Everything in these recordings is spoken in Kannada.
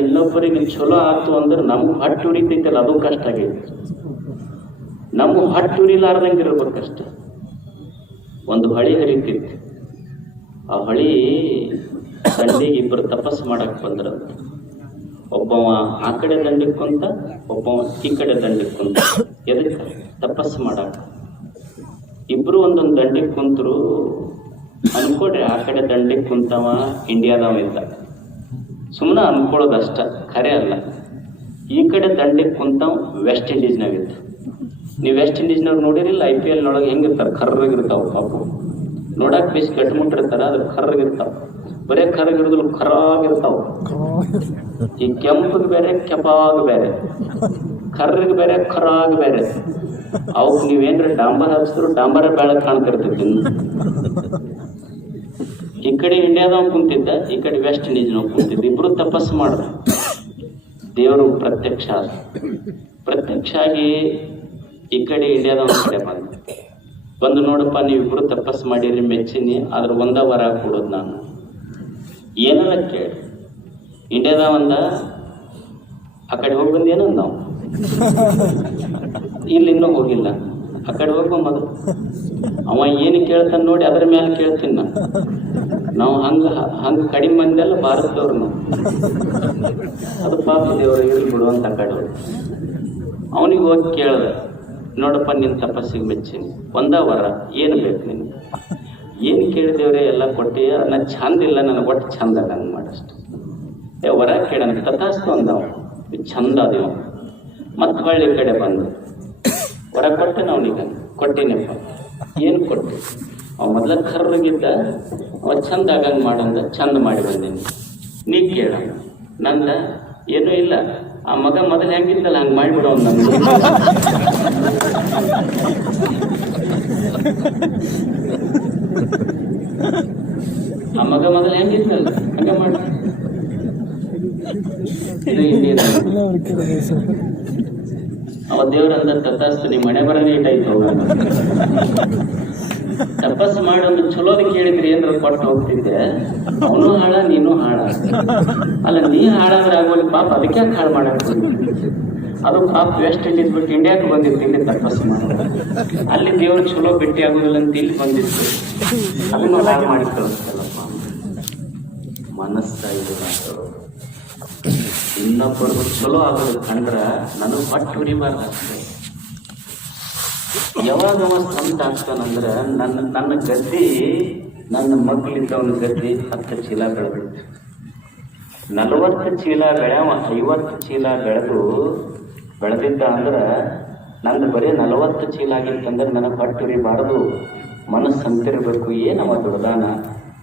ಇನ್ನೊಬ್ಬರಿಗೆ ಚಲೋ ಆಯ್ತು ಅಂದ್ರೆ ನಮ್ಗೆ ಹಟ್ಟು ಉರಿತೈತಲ್ಲ, ಅದು ಕಷ್ಟ ಆಗೈತಿ. ನಮ್ಗೆ ಹಟ್ಟು ಉರಿಲಾರ್ದಂಗೆ ಇರ್ಬೇಕಷ್ಟ. ಒಂದು ಹೊಳಿ ಹರಿತಿತ್ತು ಆ ಹಳಿ ದಂಡಿಗೆ ಇಬ್ಬರು ತಪಸ್ಸು ಮಾಡಕ್ ಬಂದ್ರಂತ ಒಬ್ಬವ ಆ ಕಡೆ ದಂಡಕ್ಕೆ ಕುಂತ, ಒಬ್ಬವ ಈ ಕಡೆ ದಂಡಕ್ಕೆ ಕುಂತ. ಎದಕ್ಕೆ ತಪಸ್ಸು ಮಾಡಾಕ. ಇಬ್ರು ಒಂದೊಂದು ದಂಡಿಗೆ ಕುಂತರು, ಅನ್ಕೊಡ್ರಿ ಆ ಕಡೆ ದಂಡಿಗೆ ಕುಂತವ, ಇಂಡಿಯಾದವ ಇದ್ದ. ಸುಮ್ಮನೆ ಅನ್ಕೊಳ್ಳೋದಷ್ಟ, ಖರೆ ಅಲ್ಲ. ಈ ಕಡೆ ತಂಡಕ್ಕೆ ಕುಂತಾವ್ ವೆಸ್ಟ್ ಇಂಡೀಸ್ನಾಗ ಇತ್ತು ನೀವು ವೆಸ್ಟ್ ಇಂಡೀಸ್ನಾಗ ನೋಡಿರಿಲ್ಲ ಐ ಪಿ ಎಲ್ ಒಳಗೆ ಹೆಂಗಿರ್ತಾರೆ? ಕರ್ರಗಿರ್ತಾವ ಪಾಪು. ನೋಡಕ್ ಬೇಸ್ ಕಟ್ಬಿಟ್ಟಿರ್ತಾರೆ ಅದ್ರ ಕರ್ರಗಿರ್ತಾವ ಬರೇ ಕರ್ರಗಿರೋದಿಲ್ಲ ಖರಾಗಿರ್ತಾವ ಈ ಕೆಂಪಗ್ ಬೇರೆ, ಕೆಪಾಗ ಬೇರೆ. ಕರ್ರಗ್ ಬೇರೆ, ಖರಾಗ ಬೇರೆ. ಅವಕ್ ನೀವೇನ್ರ ಡಾಂಬರ್ ಹಾಕ್ಸಿದ್ರು, ಡಾಂಬರ ಬೆಳಕ್ ಕಾಣ್ತಿರ್ತೈತಿ. ಈ ಕಡೆ ಇಂಡಿಯಾದವ್ ಕುಂತಿದ್ದ, ಈ ಕಡೆ ವೆಸ್ಟ್ ಇಂಡೀಸ್ನವ್ ಕುಂತಿದ್ದ. ಇಬ್ರು ತಪಸ್ಸು ಮಾಡ್ದ. ದೇವರು ಪ್ರತ್ಯಕ್ಷ ಆದ. ಪ್ರತ್ಯಕ್ಷ ಆಗಿ ಈ ಕಡೆ ಇಂಡಿಯಾದವ್ ಕಡೆ ಬಂದ. ಬಂದು ನೋಡಪ್ಪ, ನೀವಿಬ್ರು ತಪಸ್ಸು ಮಾಡಿರಿ, ಮೆಚ್ಚಿನಿ, ಆದ್ರೆ ಒಂದ ವರ ಕೊಡೋದು ನಾನು. ಏನಾರ ಕೇಳಿ. ಇಂಡಿಯಾದ ಒಂದ ಆ ಕಡೆ ಹೋಗಿ ಬಂದೇನು ನಾವು? ಇಲ್ಲಿ ಇನ್ನೂ ಹೋಗಿಲ್ಲ. ಆ ಕಡೆ ಹೋಗ್ಬ ಮೊದಲು. ಅವ ಏನು ಕೇಳ್ತಾನೆ ನೋಡಿ ಅದ್ರ ಮೇಲೆ ಕೇಳ್ತೀನಿ ನಾನು. ನಾವು ಹಂಗ ಹಂಗ ಕಡಿಮೆ ಮಂದಿ ಅಲ್ಲ ಭಾರತದವ್ರು ಅದು ಪಾಪ ದೇವರು ಇರ್ಲಿ ಬಿಡು ಅಂತ ಆ ಕಡೆ ಅವನಿಗೆ ಹೋಗಿ ಕೇಳಿದೆ, ನೋಡಪ್ಪ ನಿನ್ನ ತಪಸ್ಸಿಗೆ ಮೆಚ್ಚೀನಿ. ಒಂದ ವರ, ಏನು ಬೇಕು ನಿನ್ಗೆ? ಏನು ಕೇಳಿದೇವ್ರೆ ಎಲ್ಲ ಕೊಟ್ಟಿ ನಾ ಚಂದ ಇಲ್ಲ ನನಗೆ, ಒಟ್ಟು ಚಂದ ನಂಗೆ ಮಾಡಷ್ಟು. ಏ, ವರ ಕೇಳಣ, ತಥಾಸ್ತು ಅಂದವ. ಚಂದ ಅದೇವ ಮತ್ತೆ ಹೊಳ್ಳಿ ಕಡೆ ಬಂದು. ವರ ಕೊಟ್ಟೆ ಅವನಿಗೆ. ಕೊಟ್ಟಿನಪ್ಪ. ಏನು ಕೊಟ್ಟೆ? ಅವ ಮೊದಲ ಕರ್ರಗಿದ್ದ, ಅವ ಚಂದ ಆಗಂಗೆ ಮಾಡಂದ, ಚಂದ ಮಾಡಿ ಬಂದೀನಿ. ನೀ ಕೇಳ. ನಂದ ಏನೂ ಇಲ್ಲ. ಆ ಮಗ ಮೊದಲು ಹೆಂಗಿದ್ದಲ್ಲ ಹಂಗೆ ಮಾಡಿಬಿಡೋ ನಮ್ಗೆ. ಆ ಮಗ ಮೊದಲು ಹೆಂಗಿದ್ದಲ್ಲ ಹಂಗ ಮಾಡ. ದೇವ್ರ ಅಂದ ತಥಾಸ್ತು ನಿಮ್ಮ ಮನೆ ಬರ ನೀಟಾಯ್ತು ತಪಸ್ಸು ತಪಸ್ ಮಾಡೊಂದು ಚಲೋದ ಕೇಳಿದ್ರಿ ಏನ್ರ ಕೊಟ್ಟು ಹೋಗ್ತಿದ್ದೆ. ಅವನು ಹಾಳ, ನೀನು ಹಾಳ. ಅಲ್ಲ, ನೀ ಹಾಳಾದ್ರೆ ಆಗೋಲ್ಲ ಪಾಪ ಅದಕ್ಕೆ ಹಾಳು ಮಾಡಕ್ ಅದು ಪಾಪ ವೆಸ್ಟ್ ಇಂಡೀಸ್ ಬಿಟ್ಟು ಇಂಡಿಯಾಕ್ ಬಂದಿತ್ತು, ಇಲ್ಲಿ ತಪಸ್ಸು ಮಾಡೋದು. ಅಲ್ಲಿ ದೇವ್ರು ಚಲೋ ಭೇಟಿ ಆಗೋದಿಲ್ಲ ಅಂತ ಇಲ್ಲಿ ಬಂದಿತ್ತು. ಅದನ್ನು ಹಾಳು ಮಾಡಿ ಕಳಿಸ್ತಲ್ಲಪ್ಪ ಮನಸ್ಸ ಇದು ಮಾತು. ಇನ್ನೊಬ್ಬರು ಚಲೋ ಆಗೋದು ಕಂಡ್ರ ನನಗೆ ಪಟ್ಟು ಉರಿಬಾರ್ದು ಯಾವಾಗ ಅವ ಸ್ವಂತ ಆಗ್ತಾನಂದ್ರೆ ನನ್ನ ನನ್ನ ಗದ್ದಿ, ನನ್ನ ಮಕ್ಕಳಿದ್ದ ಒಂದು ಗದ್ದೆ ಹತ್ತು ಚೀಲ ಬೆಳೆದಿತ್ತು ನಲವತ್ತು ಚೀಲ ಬೆಳೆವ ಐವತ್ತು ಚೀಲ ಬೆಳೆದು ಬೆಳೆದಿದ್ದ ಅಂದ್ರೆ ನಂದು ಬರೀ ನಲವತ್ತು ಚೀಲ ಆಗಿತ್ತಂದ್ರೆ ನನಗೆ ಪಟ್ಟು ಉರಿಬಾರದು ಮನಸ್ಸು ಏನು ಏನವ ದುಡ್ದಾನ?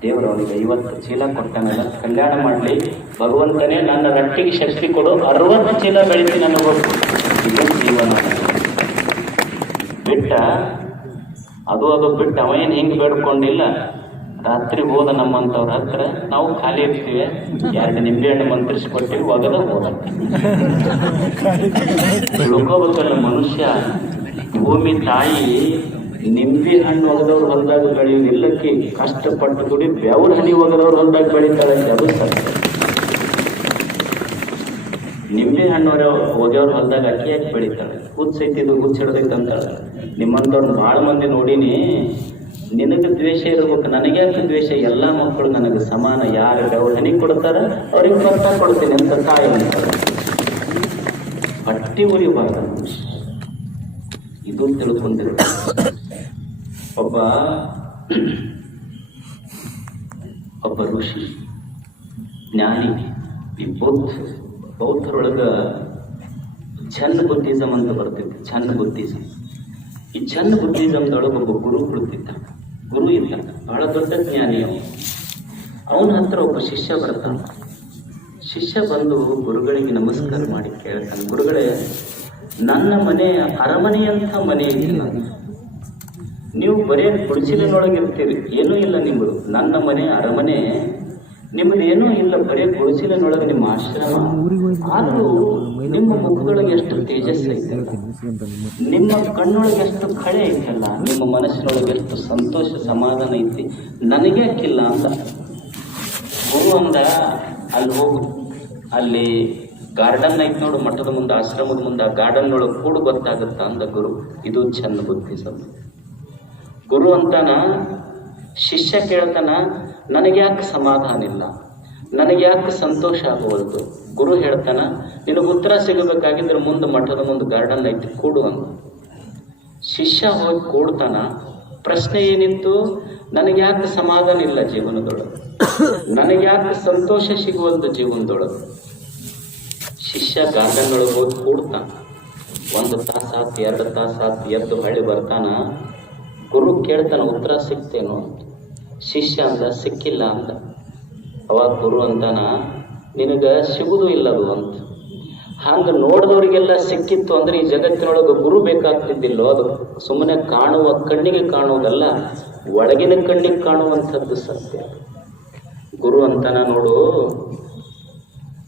ದೇವರು ಅವನಿಗೆ ಐವತ್ತು ಚೀಲ ಕೊಟ್ಟಾನಲ್ಲ ಕಲ್ಯಾಣ ಮಾಡಲಿ. ಭಗವಂತನೇ ನನ್ನ ರಟ್ಟಿಗೆ ಶಕ್ತಿ ಕೊಡು. ಅರವತ್ತು ಚೀಲ ಬೆಳಿತೀನಿ ನನಗೆ ಇದು ಜೀವನ. ಬಿಟ್ಟ, ಅದು ಅದು ಬಿಟ್ಟು, ಅವ ಏನು ಹಿಂಗೆ ಬೇಡ್ಕೊಂಡಿಲ್ಲ. ರಾತ್ರಿ ಹೋದ ನಮ್ಮಂಥವ್ರ ಹತ್ರ ನಾವು ಖಾಲಿ ಇರ್ತೀವಿ. ಎರಡು ನಿಂಬೆ ಹಣ್ಣು ಮಂತ್ರಿಸ್ಕೊಟ್ಟಿವಿ, ಒಗದ ತಿಳ್ಕೊಬೇಕಲ್ಲ ಮನುಷ್ಯ. ಭೂಮಿ ತಾಯಿ ನಿಂಬೆ ಹಣ್ಣು ಒಗದವ್ರು ಹೊಲದಾಗ ಬೆಳೆಯೋದು ಇಲ್ಲಕ್ಕೆ ಕಷ್ಟಪಟ್ಟು ದುಡಿ ಬೆವರ ಹನಿ ಒಗದವ್ರು ಹೊಲದಾಗ ಬೆಳಿತಾಳೆ ಅದು ಸತ್ಯ ನಿಂಬೆ ಹಣ್ಣು ಒಗೆಯವ್ರ ಹೊಲದಾಗ ಅಕ್ಕಿ ಹಾಕಿ ಬೆಳಿತಾಳೆ ಹುಚ್ಚೈತಿದ್ದು ಹುಚ್ಚ ಹಿಡ್ದೈತೆ ಅಂತಾಳೆ ನಿಮ್ಮಂಥವ್ರನ್ನ ಭಾಳ ಮಂದಿ ನೋಡೀನಿ, ನಿನಗೆ ದ್ವೇಷ ಇರಬೇಕು, ನನಗೆ ಯಾಕೆ ದ್ವೇಷ? ಎಲ್ಲ ಮಕ್ಕಳು ನನಗೆ ಸಮಾನ, ಯಾರು ಬೆವರ ಹನಿ ಕೊಡ್ತಾರ, ಅವ್ರಿಗೆ ಭತ್ತ ಕೊಡ್ತೀನಿ ಅಂತ ತಾಯಿ ಅಂತಾರೆ. ಪಟ್ಟಿ ಉರಿಬಾರ್ದು. ಇದು ತಿಳ್ಕೊಂಡಿರ್ಬೇಕು ಒಬ್ಬ ಒಬ್ಬ ಋಷಿ, ಜ್ಞಾನಿ ಈ ಬೌದ್ಧ ಬೌದ್ಧರೊಳಗ ಛನ್ ಬುದ್ಧಿಸಮ್ ಅಂತ ಬರ್ತಿತ್ತು ಚಂದ ಬುದ್ಧಿಸಮ್ ಈ ಛನ್ ಬುದ್ಧಿಸಮ್ದೊಳಗೆ ಒಬ್ಬ ಗುರು ಕುಳಿತಿದ್ದ ಗುರು ಇದ್ದ ಬಹಳ ದೊಡ್ಡ ಜ್ಞಾನಿ ಅವನು. ಅವನ ಹತ್ರ ಒಬ್ಬ ಶಿಷ್ಯ ಬರ್ತಾನ. ಶಿಷ್ಯ ಬಂದು ಗುರುಗಳಿಗೆ ನಮಸ್ಕಾರ ಮಾಡಿ ಕೇಳ್ತಾನೆ. ಗುರುಗಳೇ, ನನ್ನ ಮನೆ ಅರಮನೆಯಂಥ ಮನೆ ನಂದು ನೀವು ಬರೇ ಗುಡಿಸಿಲಿನೊಳಗಿರ್ತೀರಿ ಏನೂ ಇಲ್ಲ ನಿಮ್ಮದು. ನನ್ನ ಮನೆ, ಅರಮನೆ ನಿಮ್ಮದು ಏನೂ ಇಲ್ಲ. ಬರೇ ಗುಡಿಸಿಲಿನೊಳಗೆ ನಿಮ್ಮ ಆಶ್ರಮ. ಆದರೂ ನಿಮ್ಮ ಮುಖದೊಳಗೆ ಎಷ್ಟು ತೇಜಸ್ಸು ಐತೆ ನಿಮ್ಮ ಕಣ್ಣೊಳಗೆ ಎಷ್ಟು ಕಳೆ ಐತಲ್ಲ. ನಿಮ್ಮ ಮನಸ್ಸಿನೊಳಗೆ ಎಷ್ಟು ಸಂತೋಷ, ಸಮಾಧಾನ ಐತಿ. ನನಗೆ ಹಾಕಿಲ್ಲ ಅಂತ ಗುರು ಅಂದ ಅಲ್ಲಿ ಹೋಗು. ಅಲ್ಲಿ ಗಾರ್ಡನ್ ಐತೆ ನೋಡು. ಮಠದ ಮುಂದೆ, ಆಶ್ರಮದ ಮುಂದೆ ಗಾರ್ಡನ್ ಒಳಗೆ ಕೂಡು ಗೊತ್ತಾಗುತ್ತ ಅಂದ ಗುರು. ಇದು ಚಂದ ಬುದ್ಧಿಸಮ್ ಗುರು ಅಂತಾನ, ಶಿಷ್ಯ ಕೇಳ್ತಾನ, ನನಗೆ ಯಾಕೆ ಸಮಾಧಾನ ಇಲ್ಲ? ನನಗೆ ಯಾಕೆ ಸಂತೋಷ ಆಗುವಲ್ದು? ಗುರು ಹೇಳ್ತಾನ, ನಿನಗೆ ಉತ್ತರ ಸಿಗಬೇಕಾಗಿದ್ರೆ ಮುಂದೆ ಮಠದ ಮುಂದೆ ಗಾರ್ಡನ್ ಐತಿ, ಕೂಡು ಅಂತ ಶಿಷ್ಯ ಹೋಗಿ ಕೂಡ್ತಾನ, ಪ್ರಶ್ನೆ ಏನಿತ್ತು? ನನಗೆ ಯಾಕೆ ಸಮಾಧಾನ ಇಲ್ಲ ಜೀವನದೊಳಗೆ? ನನಗೆ ಯಾಕೆ ಸಂತೋಷ ಸಿಗುವಂತ ಜೀವನದೊಳಗೆ? ಶಿಷ್ಯ ಗಾರ್ಡನ್ ಒಳಗೆ ಹೋಗಿ ಕೂಡ್ತಾನ. ಒಂದು ತಾಸಾತ್, ಎರಡು ತಾಸಾತ್ ಎದ್ದು ಹಳ್ಳಿ ಬರ್ತಾನ ಕೇಳ್ತಾನ ಉತ್ತರ ಸಿಕ್ತೇನು? ಅಂತ ಶಿಷ್ಯ ಅಂದ, ಸಿಕ್ಕಿಲ್ಲ ಅಂತ ಅವಾಗ ಗುರು ಅಂತಾನ ನಿನಗ ಸಿಗುದು ಇಲ್ಲದು ಅಂತ. ಹಂಗ ನೋಡಿದವರಿಗೆಲ್ಲ ಸಿಕ್ಕಿತ್ತು ಅಂದ್ರೆ ಈ ಜಗತ್ತಿನೊಳಗೆ ಗುರು ಬೇಕಾಗ್ತಿದ್ದಿಲ್ಲೋ ಅದು. ಸುಮ್ಮನೆ ಕಾಣುವ ಕಣ್ಣಿಗೆ ಕಾಣುವುದಲ್ಲ, ಒಳಗಿನ ಕಣ್ಣಿಗೆ ಕಾಣುವಂಥದ್ದು ಸತ್ಯ. ಗುರು ಅಂತಾನ, ನೋಡು,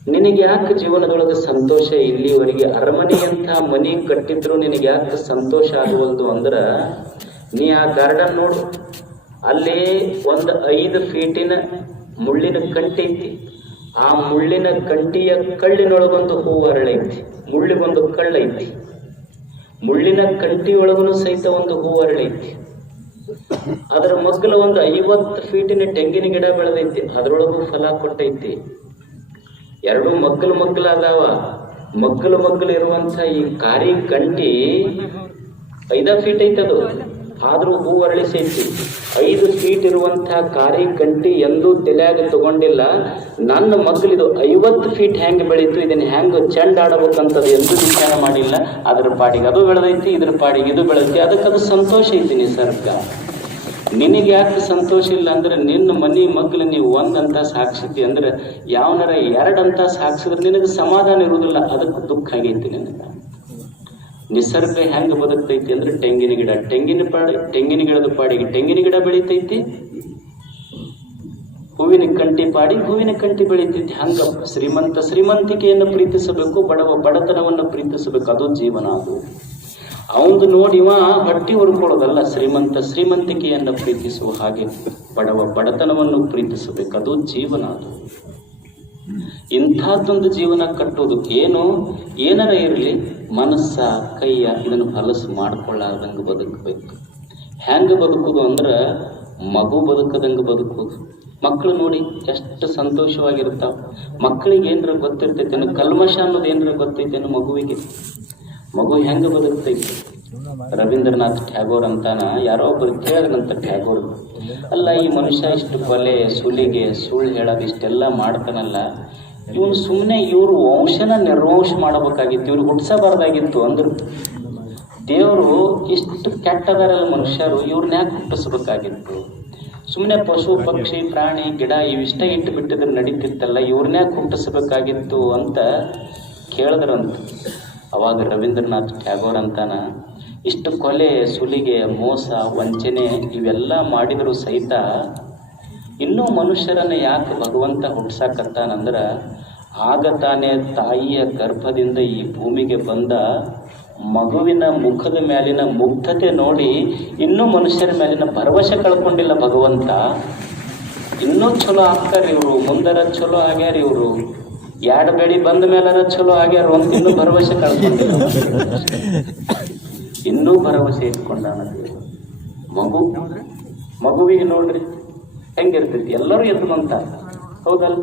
ನಿನಗೆ ಯಾಕೆ ಜೀವನದೊಳಗೆ ಸಂತೋಷ ಇಲ್ಲಿವರೆಗೆ? ಅರಮನೆಯಂಥ ಮನೆ ಕಟ್ಟಿದ್ರು ನಿನಗೆ ಯಾಕೆ ಸಂತೋಷ ಆಗುವಲ್ದು ಅಂದ್ರ ನೀ ಆ ಗಾರ್ಡನ್ ನೋಡು. ಅಲ್ಲಿ ಒಂದು ಐದು ಫೀಟಿನ ಮುಳ್ಳಿನ ಕಂಟಿ ಐತಿ. ಆ ಮುಳ್ಳಿನ ಕಂಟಿಯ ಕಳ್ಳಿನೊಳಗೊಂದು ಹೂವು ಅರಳೈತಿ. ಮುಳ್ಳಿಗೊಂದು ಕಳ್ಳೈತಿ. ಮುಳ್ಳಿನ ಕಂಟಿಯೊಳಗೂ ಸಹಿತ ಒಂದು ಹೂವು ಅರಳೈತಿ. ಅದರ ಮೊದಲ ಒಂದು ಐವತ್ತು ಫೀಟಿನ ತೆಂಗಿನ ಗಿಡ ಬೆಳೆದೈತಿ. ಅದರೊಳಗೂ ಫಲ ಕೊಟ್ಟೈತಿ. ಎರಡು ಮಗ್ಗಲು ಮಗ್ಗಲು ಅದಾವ. ಮಗ್ಗಲು ಮಗ್ಗಲು ಇರುವಂತ ಈ ಕಾರಿ ಕಂಟಿ ಐದ ಫೀಟ್ ಐತದು. ಆದ್ರೂ ಹೂ ಅರಳಿಸೈತಿ ಐದು ಫೀಟ್ ಇರುವಂತಹ ಕಾರಿ ಕಂಟಿ ಎಂದೂ ತಲೆಯಾಗ ತಗೊಂಡಿಲ್ಲ. ನನ್ನ ಮಗ್ಗಲಿದು ಐವತ್ತು ಫೀಟ್ ಹ್ಯಾಂಗ್ ಬೆಳೀತು. ಇದನ್ನ ಹ್ಯಾಂಗ್ ಚೆಂಡ ಆಡಬೇಕಂತದ್ದು ಎಂದೂ ವಿಚಾರ ಮಾಡಿಲ್ಲ. ಅದ್ರ ಪಾಡಿಗೆ ಅದು ಬೆಳೆದೈತಿ, ಇದ್ರ ಪಾಡಿಗೆ ಇದು ಬೆಳೆದೈತಿ. ಅದಕ್ಕೆ ಅದು ಸಂತೋಷ ಐತಿ ನಿಸರ್ಗ. ನಿನಗೆ ಯಾಕೆ ಸಂತೋಷ ಇಲ್ಲ ಅಂದ್ರೆ ನಿನ್ನ ಮನಿ ಮಗ್ಲು ನೀವು ಒಂದಂತ ಸಾಕ್ಷಿತಿ ಅಂದ್ರೆ ಯಾವನಾರ ಎರಡಂತ ಸಾಕ್ಷಿದ್ರೆ ನಿನಗೆ ಸಮಾಧಾನ ಇರುವುದಿಲ್ಲ. ಅದಕ್ಕೆ ದುಃಖ ಆಗೈತಿ ನಿನಗೆ. ನಿಸರ್ಗ ಹೆಂಗ್ ಬದುಕ್ತೈತಿ ಅಂದ್ರೆ ತೆಂಗಿನ ಗಿಡ. ತೆಂಗಿನ ಪಾಡಿ, ತೆಂಗಿನ ಗಿಡದ ಪಾಡಿಗೆ ತೆಂಗಿನ ಗಿಡ ಬೆಳಿತೈತಿ. ಹೂವಿನ ಕಂಟಿ ಪಾಡಿ ಹೂವಿನ ಕಂಟಿ ಬೆಳಿತೈತಿ. ಹಂಗ ಶ್ರೀಮಂತ ಶ್ರೀಮಂತಿಕೆಯನ್ನು ಪ್ರೀತಿಸಬೇಕು, ಬಡವ ಬಡತನವನ್ನು ಪ್ರೀತಿಸಬೇಕು. ಅದು ಜೀವನ ಅದು. ಅವಂದು ನೋಡಿವ ಬಟ್ಟಿ ಹುರ್ಕೊಳ್ಳೋದಲ್ಲ, ಶ್ರೀಮಂತ ಶ್ರೀಮಂತಿಕೆಯನ್ನು ಪ್ರೀತಿಸುವ ಹಾಗೆ ಬಡವ ಬಡತನವನ್ನು ಪ್ರೀತಿಸಬೇಕು. ಅದು ಜೀವನ ಅದು. ಇಂಥದ್ದೊಂದು ಜೀವನ ಕಟ್ಟೋದು ಏನು ಏನಾರ ಇರಲಿ ಮನಸ್ಸ, ಕೈಯ ಇದನ್ನು ಹೊಲಸು ಮಾಡ್ಕೊಳ್ಳಾರ್ದಂಗೆ ಬದುಕಬೇಕು. ಹೆಂಗೆ ಬದುಕುದು ಅಂದ್ರೆ ಮಗು ಬದುಕದಂಗೆ ಬದುಕುದು. ಮಕ್ಕಳು ನೋಡಿ ಎಷ್ಟು ಸಂತೋಷವಾಗಿರ್ತಾವ ಮಕ್ಕಳಿಗೆ ಏನರ ಗೊತ್ತಿರ್ತೈತೇನು ಕಲ್ಮಶ ಅನ್ನೋದು ಏನರ ಗೊತ್ತೈತೇನು ಮಗುವಿಗೆ. ಮಗು ಹೆಂಗೆ ಬದುಕ್ತೈತಿ? ರವೀಂದ್ರನಾಥ್ ಟ್ಯಾಗೋರ್ ಅಂತಾನ ಯಾರೋ ಒಬ್ಬರು ಕೇಳಿದ್ರಂತ ಟ್ಯಾಗೋರ್. ಅಲ್ಲ, ಈ ಮನುಷ್ಯ ಇಷ್ಟು ಕೊಲೆ ಸುಲಿಗೆ, ಸುಳ್ಳು ಹೇಳೋದು ಇಷ್ಟೆಲ್ಲ ಮಾಡ್ತಾನಲ್ಲ. ಇವನು ಸುಮ್ಮನೆ ಇವರು ವಂಶನ ನಿರ್ವಂಶ ಮಾಡಬೇಕಾಗಿತ್ತು ಇವ್ರಿಗೆ ಹುಟ್ಟಿಸಬಾರ್ದಾಗಿತ್ತು ಅಂದ್ರು. ದೇವರು ಇಷ್ಟು ಕೆಟ್ಟದಾರಲ್ಲ ಮನುಷ್ಯರು ಇವ್ರನ್ನ ಯಾಕೆ ಹುಟ್ಟಿಸ್ಬೇಕಾಗಿತ್ತು? ಸುಮ್ಮನೆ ಪಶು, ಪಕ್ಷಿ, ಪ್ರಾಣಿ, ಗಿಡ ಇವಿಷ್ಟ ಇಟ್ಟು ಬಿಟ್ಟಿದ್ರೆ ನಡೀತಿತ್ತಲ್ಲ ಇವ್ರನ್ನ ಯಾಕೆ ಹುಟ್ಟಿಸ್ಬೇಕಾಗಿತ್ತು ಅಂತ ಕೇಳಿದ್ರಂತ. ಅವಾಗ ರವೀಂದ್ರನಾಥ್ ಟ್ಯಾಗೋರ್ ಅಂತಾನ, ಇಷ್ಟು ಕೊಲೆ, ಸುಲಿಗೆ, ಮೋಸ, ವಂಚನೆ ಇವೆಲ್ಲ ಮಾಡಿದರೂ ಸಹಿತ ಇನ್ನೂ ಮನುಷ್ಯರನ್ನ ಯಾಕೆ ಭಗವಂತ ಹುಟ್ಸಾಕತ್ತಾನಂದ್ರ, ಆಗ ತಾನೇ ತಾಯಿಯ ಗರ್ಭದಿಂದ ಈ ಭೂಮಿಗೆ ಬಂದ ಮಗುವಿನ ಮುಖದ ಮೇಲಿನ ಮುಗ್ಧತೆ ನೋಡಿ ಇನ್ನೂ ಮನುಷ್ಯರ ಮೇಲಿನ ಭರವಸೆ ಕಳ್ಕೊಂಡಿಲ್ಲ ಭಗವಂತ. ಇನ್ನೂ ಚಲೋ ಆಗ್ತಾರೆ ಇವರು, ಮುಂದರ ಚಲೋ ಆಗ್ಯಾರ ಇವರು. ಎರಡು ಬೆಳಿ ಬಂದ ಮೇಲಾರ ಚಲೋ ಆಗ್ಯಾರ ಅಂತ ಇನ್ನೂ ಭರವಸೆ ಕಳ್ಕೊಂಡಿಲ್ಲ ಇನ್ನೂ ಭರವಸೆ ಇಟ್ಕೊಂಡ ಮಗು, ಮಗುವಿಗೆ ನೋಡ್ರಿ. ಹೆಂಗಿರ್ತೈತಿ? ಎಲ್ಲರೂ ಎದ್ದು ಬಂತಾರ ಹೌದಲ್?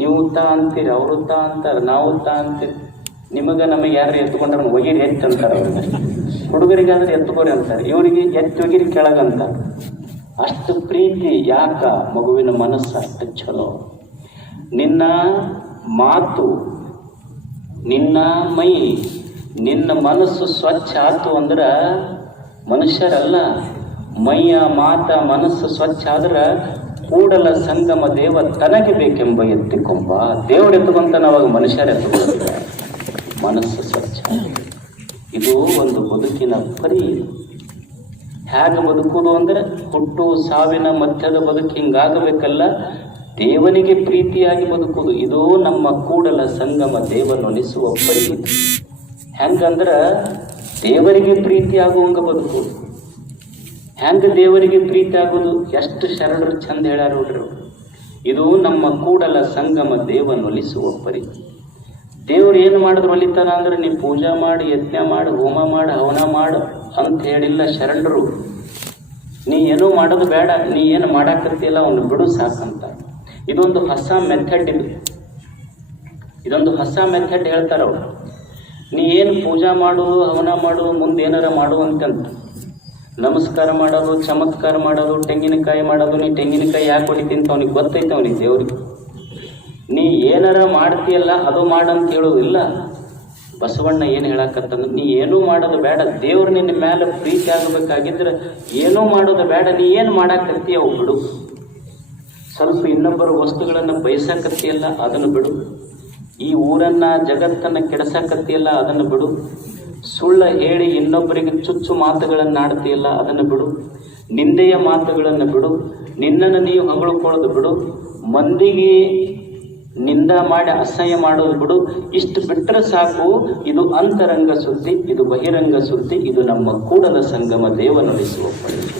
ನೀವು ತಾ ಅಂತೀರಿ, ಅವರು ತಾ ಅಂತಾರೆ, ನಾವು ತಾ ಅಂತೀರಿ. ನಿಮಗೆ ನಮಗೆ ಯಾರು ಎತ್ಕೊಂಡ್ರೆ ಒಗಿರಿ ಎತ್ತು ಅಂತಾರೆ ಹುಡುಗರಿಗಾದ್ರೆ ಎತ್ಕೋರಿ ಅಂತಾರೆ. ಇವರಿಗೆ ಎತ್ತು ಒಗಿರಿ ಕೆಳಗಂತ ಅಷ್ಟು ಪ್ರೀತಿ ಯಾಕ? ಮಗುವಿನ ಮನಸ್ಸು ಅಷ್ಟು ಚಲೋ ನಿನ್ನ ಮಾತು, ನಿನ್ನ ಮೈ, ನಿನ್ನ ಮನಸ್ಸು ಸ್ವಚ್ಛ ಆತು ಅಂದ್ರ ಮನುಷ್ಯರಲ್ಲ. ಮೈಯ ಮಾತ ಮನಸ್ಸು ಸ್ವಚ್ಛ ಆದ್ರೆ ಕೂಡಲ ಸಂಗಮ ದೇವ ತನಗೆ ಬೇಕೆಂಬ ಎತ್ತಿಕೊಂಬ. ದೇವರು ಎತ್ತುಕೊಂತ ನಾವಾಗ ಮನುಷ್ಯರು ಮನಸ್ಸು ಸ್ವಚ್ಛ ಇದು ಒಂದು ಬದುಕಿನ ಪರಿ. ಹೇಗೆ ಬದುಕುವುದು ಅಂದ್ರೆ ಹುಟ್ಟು ಸಾವಿನ ಮಧ್ಯದ ಬದುಕು ಹಿಂಗಾಗಬೇಕಲ್ಲ, ದೇವನಿಗೆ ಪ್ರೀತಿಯಾಗಿ ಬದುಕುವುದು. ಇದು ನಮ್ಮ ಕೂಡಲ ಸಂಗಮ ದೇವನೊಲಿಸುವ ಪರಿ ಹೆಂಗಂದ್ರೆ ದೇವರಿಗೆ ಪ್ರೀತಿ ಆಗುವಂಗ ಬದುಕುವುದು. ಹೆಂಗ ದೇವರಿಗೆ ಪ್ರೀತಿ ಆಗೋದು? ಎಷ್ಟು ಶರಣರು ಚಂದ ಹೇಳ್ಯಾರ ನೋಡ್ರಿ ಇದು ನಮ್ಮ ಕೂಡಲ ಸಂಗಮ ದೇವನೊಲಿಸುವ ಪರಿ ದೇವ್ರು ಏನು ಮಾಡಿದ್ರು ಒಲಿತಾನ ಅಂದ್ರೆ ನೀ ಪೂಜಾ ಮಾಡಿ ಯತ್ನ ಮಾಡಿ, ಹೋಮ ಮಾಡಿ, ಹವನ ಮಾಡು ಅಂತ ಹೇಳಿಲ್ಲ ಶರಣರು. ನೀ ಏನೂ ಮಾಡೋದು ಬೇಡ, ನೀ ಏನು ಮಾಡಾಕತ್ತಿಲ್ಲ, ಅವನು ಬಿಡು ಸಾಕಂತ. ಇದೊಂದು ಹೊಸ ಮೆಥಡ್ ಇದು. ಇದೊಂದು ಹೊಸ ಮೆಥಡ್ ಹೇಳ್ತಾರ ಅವರು. ನೀ ಏನು ಪೂಜಾ ಮಾಡು, ಹವನ ಮಾಡು, ಮುಂದೆ ಏನಾರ ಮಾಡು ಅಂತಂತ. ನಮಸ್ಕಾರ ಮಾಡೋದು, ಚಮತ್ಕಾರ ಮಾಡೋದು, ತೆಂಗಿನಕಾಯಿ ಮಾಡೋದು, ನೀ ತೆಂಗಿನಕಾಯಿ ಯಾಕೆ ಹೊಡಿತೀನಿ ಅವನಿಗೆ ಗೊತ್ತೈತೆ ಅವನಿಗೆ ದೇವ್ರಿಗೆ. ನೀ ಏನಾರ ಮಾಡ್ತೀಯಲ್ಲ, ಅದು ಮಾಡಂತ ಹೇಳೋದಿಲ್ಲ. ಬಸವಣ್ಣ ಏನು ಹೇಳಕತ್ತಂದ್ರೆ, ನೀ ಏನೂ ಮಾಡೋದು ಬೇಡ, ದೇವ್ರು ನಿನ್ನ ಮೇಲೆ ಪ್ರೀತಿ ಆಗಬೇಕಾಗಿದ್ರೆ ಏನೂ ಮಾಡೋದು ಬೇಡ, ನೀ ಏನು ಮಾಡಾಕತ್ತೀಯ ಅವು ಬಿಡು. ಸ್ವಲ್ಪ ಇನ್ನೊಬ್ಬರ ವಸ್ತುಗಳನ್ನು ಬಯಸಕತ್ತಿಯಲ್ಲ, ಅದನ್ನು ಬಿಡು. ಈ ಊರನ್ನು, ಜಗತ್ತನ್ನು ಕೆಡಸಕತ್ತಿಯಲ್ಲ, ಅದನ್ನು ಬಿಡು. ಸುಳ್ಳ ಹೇಳಿ ಇನ್ನೊಬ್ಬರಿಗೆ ಚುಚ್ಚು ಮಾತುಗಳನ್ನು ಆಡ್ತೀಯಲ್ಲ, ಅದನ್ನು ಬಿಡು. ನಿಂದೆಯ ಮಾತುಗಳನ್ನು ಬಿಡು. ನಿನ್ನನ್ನು ನೀವು ಹಗಳುಕೊಳ್ಳೋದು ಬಿಡು. ಮಂದಿಗೆ ನಿಂದ ಮಾಡಿ ಅಸಹ್ಯ ಮಾಡೋದು ಬಿಡು. ಇಷ್ಟು ಬಿಟ್ಟರೆ ಸಾಕು. ಇದು ಅಂತರಂಗ ಸುದ್ದಿ, ಇದು ಬಹಿರಂಗ ಸುದ್ದಿ, ಇದು ನಮ್ಮ ಕೂಡಲ ಸಂಗಮ ದೇವನೊಲಿಸುವ ಪಡೆ